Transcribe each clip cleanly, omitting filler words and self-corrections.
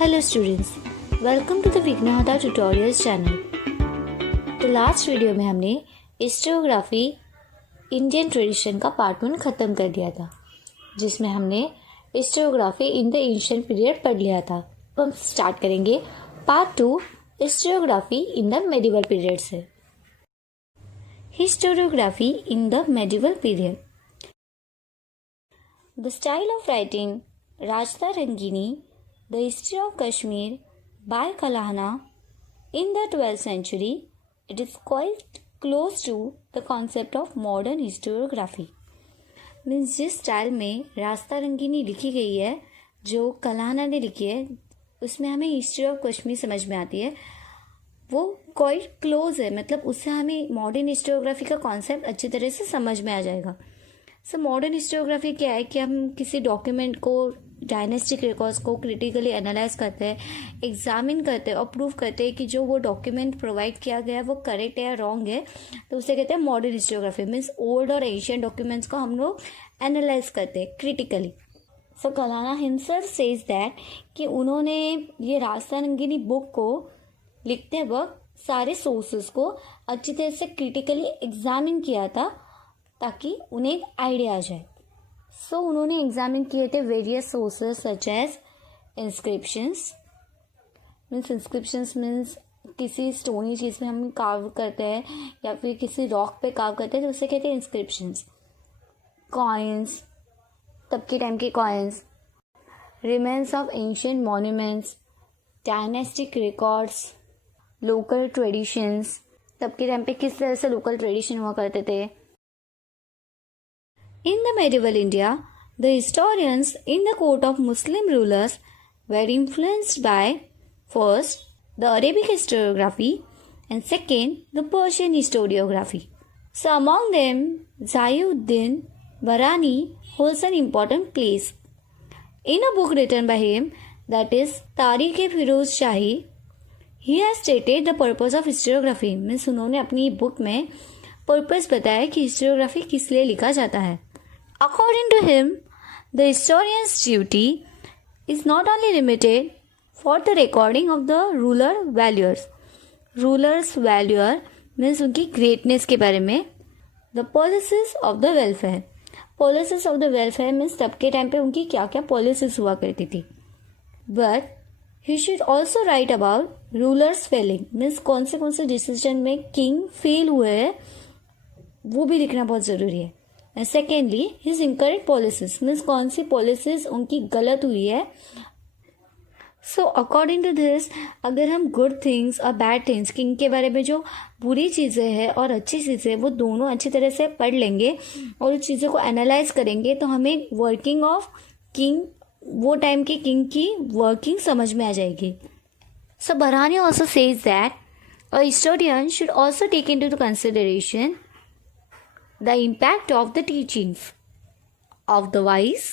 Hello students, welcome to the Vignahata Tutorials channel. तो last video में हमने histography Indian tradition का part 1 ख़त्म कर दिया था, जिसमें हमने histography in the ancient period पढ़ लिया था। अब हम स्टार्ट करेंगे part 2 histography in the medieval period से। Historiography in the medieval period. The style of writing Rajatarangini The history of Kashmir by Kalahana in the 12th century, it is quite close to the concept of modern historiography. Means जिस style में रास्ता रंगीनी लिखी गई है, जो कलाहना ने लिखी है, उसमें हमें हिस्ट्री ऑफ कश्मीर समझ में आती है। वो क्वाइट क्लोज है, मतलब उससे हमें मॉडर्न हिस्टोरियोग्राफी का कॉन्सेप्ट अच्छी तरह से समझ में आ जाएगा। सो मॉडर्न हिस्टोरियोग्राफी क्या है कि हम किसी डॉक्यूमेंट को, डायनेस्टिक रिकॉर्ड्स को क्रिटिकली एनालाइज करते हैं, एग्जामिन करते हैं और प्रूव करते हैं कि जो वो डॉक्यूमेंट प्रोवाइड किया गया है वो करेक्ट है या रॉन्ग है। तो उसे कहते हैं मॉडर्न हिस्टोरियोग्राफी। मीन्स ओल्ड और एशियन डॉक्यूमेंट्स को हम लोग एनालाइज करते हैं critically. So Kalana himself says that कि उन्होंने ये रास्ता रंगीनी बुक को लिखते वक्त सारे सोर्सेस को अच्छी तरह से क्रिटिकली एग्जामिन किया था ताकि उन्हें एक आइडिया आ जाए। सो उन्होंने एग्जामिन किए थे various sources such as inscriptions. Means किसी स्टोनी चीज़ में हम कार्व करते हैं या फिर किसी रॉक पे कार्व करते हैं तो उसे कहते हैं इंस्क्रिप्शंस। कॉइन्स, तब के टाइम के coins, remains of ancient monuments, dynastic records, local traditions, तब के टाइम पे किस तरह से लोकल ट्रेडिशन हुआ करते थे। In the medieval India, the historians in the court of Muslim rulers were influenced by, first, the Arabic historiography and second, the Persian historiography. So among them, Zayuddin Barani holds an important place. In a book written by him, that is Tarikh-e-Firoz Shahi, he has stated the purpose of historiography. Means उन्होंने अपनी book में purpose बताया कि historiography किस लिए लिखा जाता है। According to him, the historian's duty is not only limited for the recording of the ruler values. Ruler's value means उनकी greatness के बारे में। The policies of the welfare. Policies of the welfare means तब के time पे उनकी क्या क्या policies हुआ करती थी। But he should also write about ruler's failing. means कौन से डिसीजन में king फेल हुए हैं वो भी लिखना बहुत ज़रूरी है। And secondly his incorrect policies means कौन सी पॉलिसीज उनकी गलत हुई है। सो अकॉर्डिंग टू दिस, अगर हम गुड थिंग्स और बैड थिंग्स, किंग के बारे में जो बुरी चीज़ें हैं और अच्छी चीज़ें वो दोनों अच्छी तरह से पढ़ लेंगे और उस चीज़ों को एनालाइज करेंगे तो हमें वर्किंग ऑफ किंग, वो टाइम के किंग की वर्किंग समझ में आ जाएगी। So Barani also says that a historian should also take into the consideration the impact of the teachings of the wise,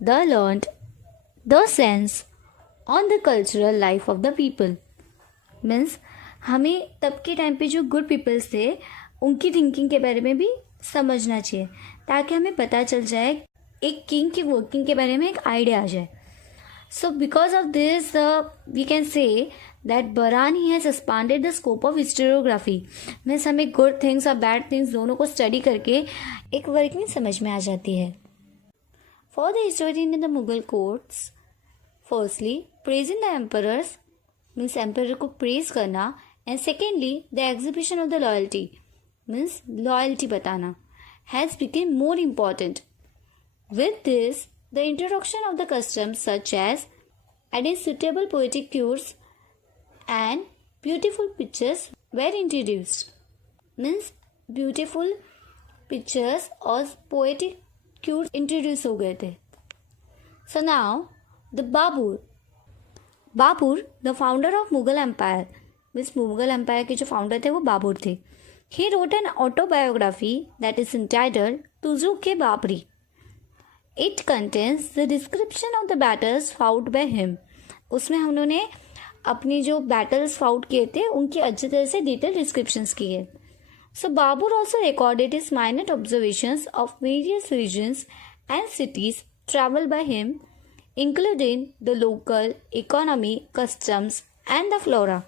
the learned, the sense on the cultural life of the people. Means हमें तब के time पे जो good peoples थे उनकी thinking के बारे में भी समझना चाहिए ताकि हमें पता चल जाए, एक किंग की वर्किंग के बारे में एक आइडिया आ जाए। So because of this we can say that Barani has expanded the scope of historiography. मीन्स हमें गुड थिंग्स और बैड थिंग्स दोनों को स्टडी करके एक वर्किंग समझ में आ जाती है। For the historian in the Mughal courts, firstly praising the emperors means emperor को प्रेज करना, and secondly the exhibition of the loyalty means loyalty बताना has become more important. With this the introduction of the customs such as adding suitable poetic cures and beautiful pictures were introduced. Means beautiful pictures और poetic cues introduce हो गए थे। So now the Babur, the founder of Mughal Empire, means Mughal Empire के जो founder थे वो बाबर थे। He wrote an autobiography that is entitled Tuzuk-e-Babri. It contains the description of the battles fought by him. उसमें उन्होंने अपनी जो battles fought किए थे उनकी अच्छी तरह से डिटेल डिस्क्रिप्शंस किए। So Babur also recorded his minute observations of various regions and cities travel by him including the local economy, customs and the flora.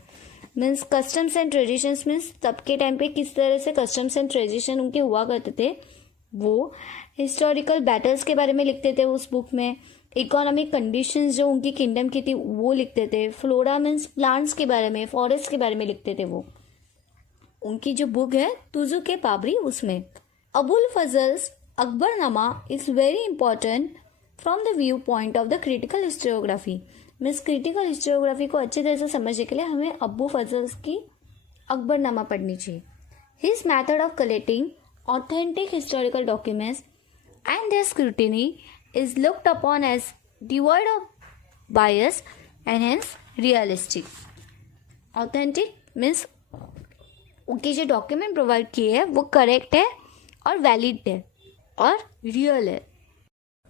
Means customs and traditions means तब के time पे किस तरह से कस्टम्स एंड ट्रेडिशन उनके हुआ करते थे, वो हिस्टोरिकल बैटल्स के बारे में लिखते थे उस बुक में। इकोनॉमिक कंडीशंस जो उनकी किंगडम की थी वो लिखते थे। फ्लोरा मीन्स प्लांट्स के बारे में, फॉरेस्ट के बारे में लिखते थे वो। उनकी जो बुक है तुजु के पाबरी, उसमें Abul Fazl's Akbarnama is very important from the view point of the critical historiography. Means critical historiography को अच्छी तरह से समझने के लिए हमें अबू फजल्स की अकबरनामा पढ़नी चाहिए। His method of collecting authentic historical documents and their scrutiny is looked upon as devoid of bias and hence realistic. Authentic means उनके जो डॉक्यूमेंट प्रोवाइड किए हैं वो करेक्ट है और वैलिड है और रियल है।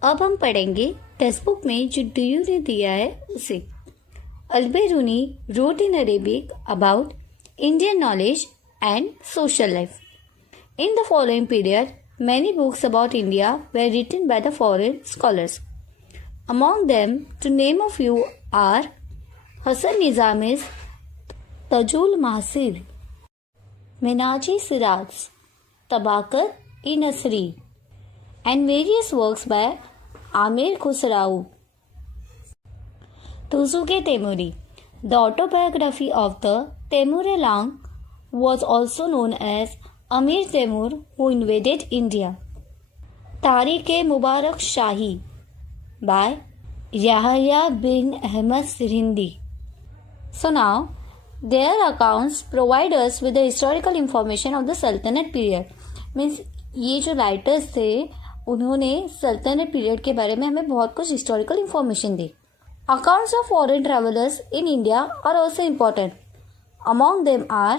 अब हम पढ़ेंगे टेक्स्ट बुक में जो डीयू ने दिया है उसे। अल-बैरूनी wrote in Arabic about Indian knowledge and social life. In the following period, many books about India were written by the foreign scholars. Among them, to name a few, are Hasan Nizami's Tajul Mahsir, Minaji Siraj, Tabakat-i-Nasri, and various works by Amir Khusrau. Tuzuke Temuri. The autobiography of the Temur-e-Lang was also known as Amir Temur, who invaded India. Tariq-e-Mubarak Shahi by Yahya bin Ahmad Sirhindi. So now, their accounts provide us with the historical information of the Sultanate period. Means ये जो writers थे उन्होंने सल्तनत period के बारे में हमें बहुत कुछ historical information the. Accounts of foreign travelers in India are also important. Among them are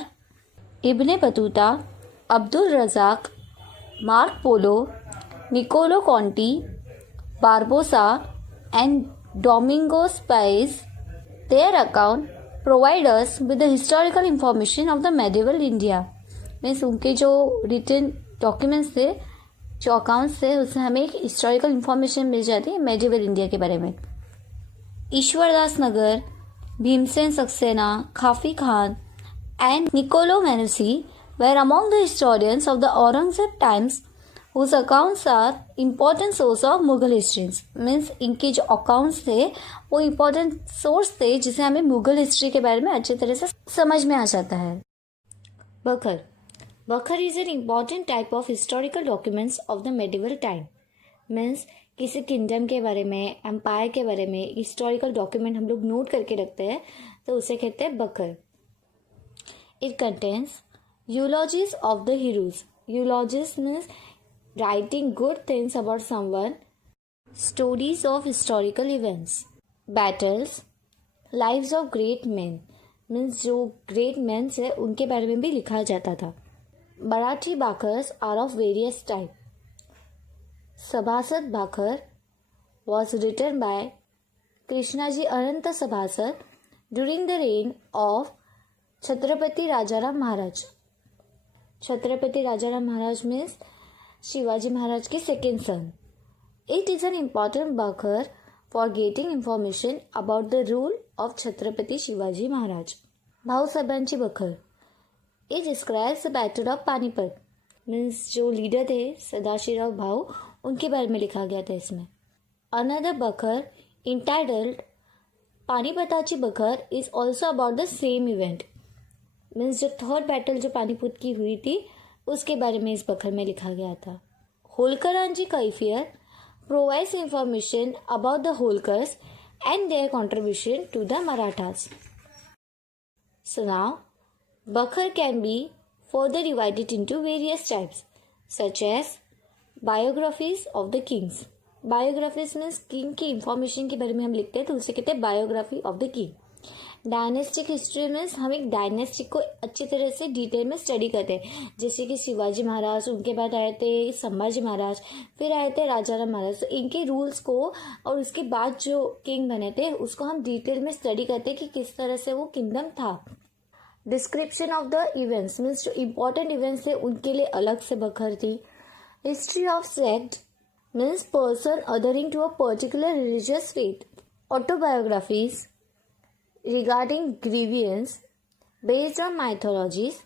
Ibn Battuta, Abdul Razak, Mark Polo, Niccolo Conti, Barbosa, and Domingo Spies. Their account provide us with the historical information of the medieval India. Means उनके जो written documents थे, जो accounts थे, उससे हमें एक historical information मिल जाती है मेडिवल इंडिया के बारे में। ईश्वरदास नगर, भीमसेन सक्सेना, खाफी Khan and Niccolo Manussi were among the historians of the Aurangzeb times whose accounts are important source of Mughal histories. Means इनके जो अकाउंट्स थे वो इम्पोर्टेंट सोर्स थे जिसे हमें मुगल हिस्ट्री के बारे में अच्छी तरह से समझ में आ जाता है। बखर बखर is an important type of historical documents of the medieval time. Means किसी किंगडम के बारे में, एम्पायर के बारे में हिस्टोरिकल डॉक्यूमेंट हम लोग नोट करके रखते हैं तो उसे कहते हैं बखर। It contains eulogies of the heroes. Eulogies means writing good things about someone. Stories of historical events. Battles. Lives of great men. Means जो great men है उनके बारे में भी लिखा जाता था। Marathi Bakhars are of various type. Sabhasad Bakhar was written by Krishnaji Ananta Sabhasad during the reign of Chhatrapati Rajaram Maharaj. Chhatrapati Rajaram Maharaj means Shivaji Maharaj के second son. It is an important bakhar for getting information about the rule of Chhatrapati Shivaji Maharaj. Bhau साहेबांची Bakhar. It describes the battle of Panipat. Means जो leader थे सदाशिवराव भाऊ, उनके बारे में लिखा गया था इसमें। अनदर बखर इंटाइटल्ड पानीपताची बखर is also about the same event. Means जो थर्ड बैटल जो पानीपत की हुई थी उसके बारे में इस बखर में लिखा गया था। होलकरांची कैफियत provides information about the Holkars and their contribution to the Marathas. So now bakhar can be further divided into various types such as biographies of the kings. Biographies means king की इंफॉर्मेशन के बारे में हम लिखते हैं तो उसे कहते हैं biography of the king. Dynastic history means हम एक डायनेस्टिक को अच्छी तरह से डिटेल में स्टडी करते हैं, जैसे कि शिवाजी महाराज, उनके बाद आए थे संभाजी महाराज, फिर आए थे राजाराम महाराज। तो इनके रूल्स को और उसके बाद जो किंग बने थे उसको हम डिटेल में स्टडी करते हैं कि किस तरह से वो किंगडम था। Description of the events means जो इम्पोर्टेंट इवेंट्स थे उनके लिए अलग से बखर थी। History of sect means person adhering to a particular religious faith. autobiographies regarding grievance based on mythologies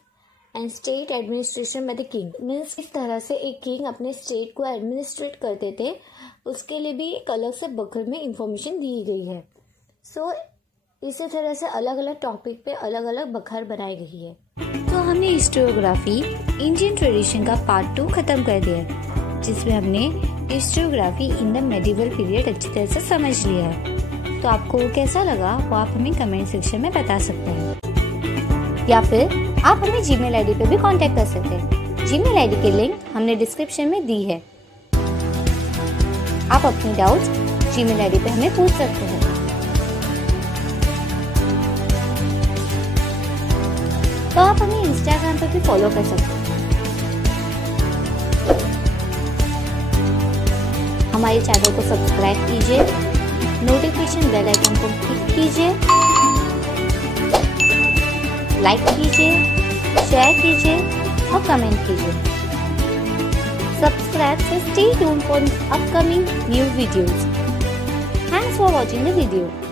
and state administration by the king. Means इस तरह से एक किंग अपने स्टेट को एडमिनिस्ट्रेट करते थे, उसके लिए भी एक अलग से बखर में इंफॉर्मेशन दी गई है. सो इसी तरह से अलग अलग टॉपिक पे अलग अलग बखर बनाई गई है. तो हमने हिस्टोग्राफी इंडियन ट्रेडिशन का पार्ट 2 खत्म कर दिया है, जिसमें हमने histography in the medieval period अच्छी तरह से समझ लिया है. तो आपको वो कैसा लगा वो आप हमें कमेंट सेक्शन में बता सकते हैं, या फिर आप हमें जीमेल आईडी पे भी कांटेक्ट कर सकते हैं. जीमेल आईडी की लिंक हमने डिस्क्रिप्शन में दी है. आप अपनी डाउट्स जीमेल आईडी पे हमें पूछ सकते हैं. तो आप हमें इंस्टाग्राम पे भी फॉलो कर सकते हैं. हमारे चैनल को सब्सक्राइब कीजिए, नोटिफिकेशन बेल आइकन को क्लिक कीजिए, लाइक कीजिए, शेयर कीजिए और कमेंट कीजिए. Subscribe to stay tuned for upcoming new videos. Thanks for watching the video.